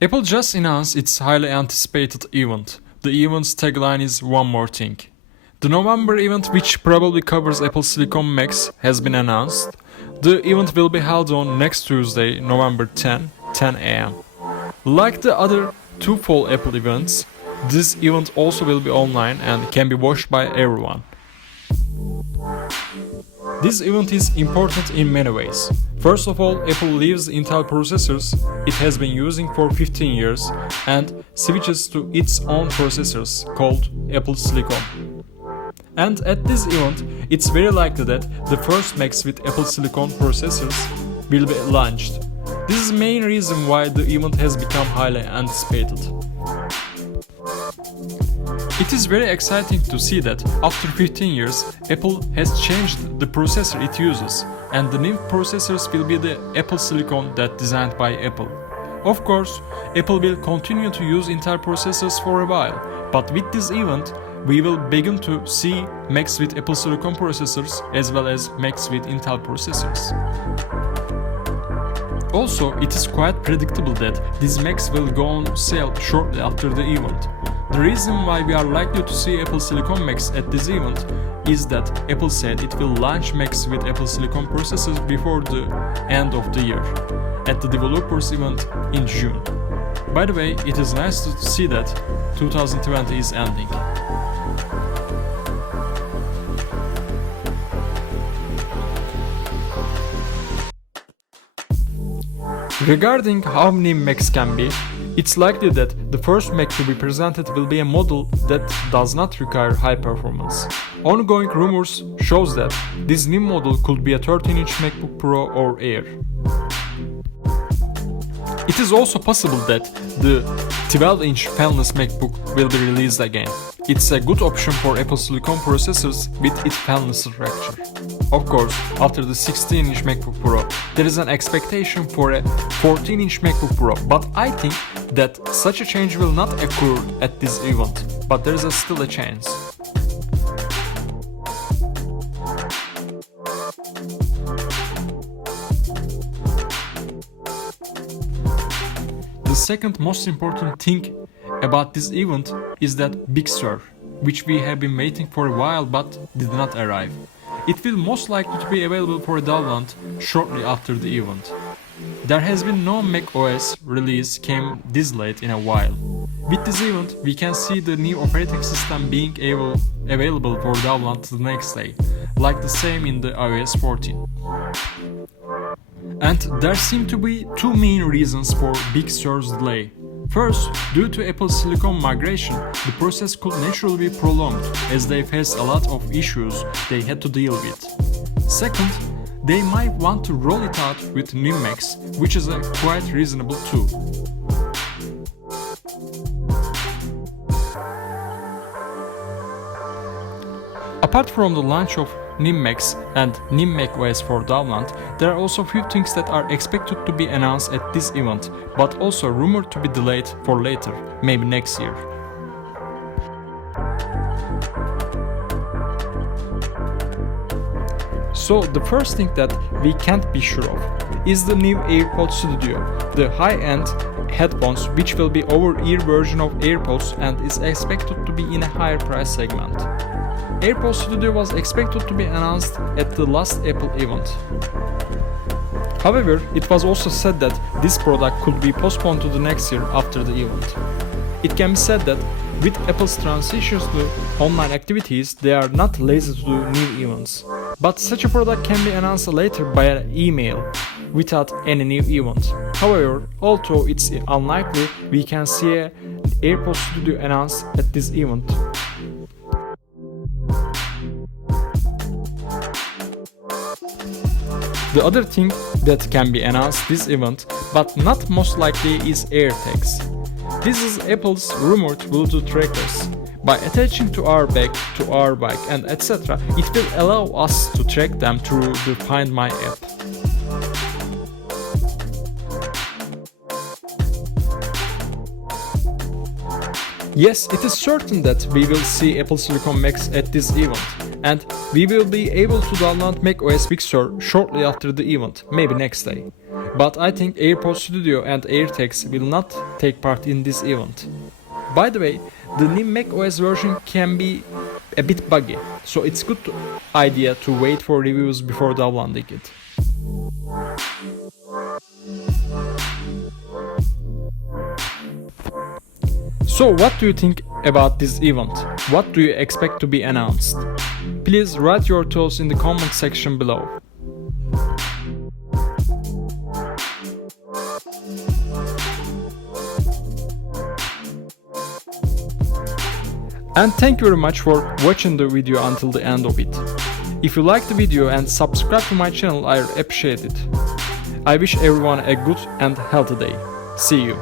Apple just announced its highly anticipated event. The event's tagline is "One More Thing." The November event, which probably covers Apple Silicon MACS, has been announced. The event will be held on next Tuesday, November 10, 10 a.m. Like the other two fall Apple events, this event also will be online and can be watched by everyone. This event is important in many ways. First of all, Apple leaves Intel processors it has been using for 15 years and switches to its own processors called Apple Silicon. And at this event, it's very likely that the first Macs with Apple Silicon processors will be launched. This is the main reason why the event has become highly anticipated. It is very exciting to see that after 15 years, Apple has changed the processor it uses, and the new processors will be the Apple Silicon that designed by Apple. Of course, Apple will continue to use Intel processors for a while, but with this event, we will begin to see Macs with Apple Silicon processors as well as Macs with Intel processors. Also, it is quite predictable that these Macs will go on sale shortly after the event. The reason why we are likely to see Apple Silicon Macs at this event is that Apple said it will launch Macs with Apple Silicon processors before the end of the year, at the developers event in June. By the way, it is nice to see that 2020 is ending. Regarding how many Macs can be, it's likely that the first Mac to be presented will be a model that does not require high performance. Ongoing rumors shows that this new model could be a 13-inch MacBook Pro or Air. It is also possible that the 12-inch fanless MacBook will be released again. It's a good option for Apple Silicon processors with its fanless structure. Of course, after the 16-inch MacBook Pro, there is an expectation for a 14-inch MacBook Pro, but I think that such a change will not occur at this event, but there is still a chance. The second most important thing about this event is that Big Sur, which we have been waiting for a while but did not arrive. It will most likely to be available for a download shortly after the event. There has been no macOS release came this late in a while. With this event, we can see the new operating system being available for download the next day, like the same in the iOS 14. And there seem to be two main reasons for Big Sur's delay. First, due to Apple Silicon migration, the process could naturally be prolonged as they faced a lot of issues they had to deal with. Second, they might want to roll it out with new Macs, which is quite reasonable too. Apart from the launch of new Macs and new macOS for download, there are also few things that are expected to be announced at this event, but also rumored to be delayed for later, maybe next year. So the first thing that we can't be sure of is the new AirPods Studio, the high-end headphones which will be over-ear version of AirPods and is expected to be in a higher price segment. AirPods Studio was expected to be announced at the last Apple event. However, it was also said that this product could be postponed to the next year after the event. It can be said that with Apple's transitions to online activities, they are not lazy to do new events. But such a product can be announced later by an email without any new event. However, although it's unlikely, we can see an AirPods Studio announced at this event. The other thing that can be announced this event, but not most likely, is AirTags. This is Apple's rumored Bluetooth trackers. By attaching to our bag, to our bike, and etc., it will allow us to track them through the Find My app. Yes, it is certain that we will see Apple Silicon Macs at this event. And we will be able to download macOS Big Sur shortly after the event, maybe next day. But I think AirPods Studio and AirTags will not take part in this event. By the way, the new macOS version can be a bit buggy, so it's good idea to wait for reviews before downloading it. So what do you think about this event? What do you expect to be announced? Please write your thoughts in the comment section below. And thank you very much for watching the video until the end of it. If you like the video and subscribe to my channel, I appreciate it. I wish everyone a good and healthy day. See you.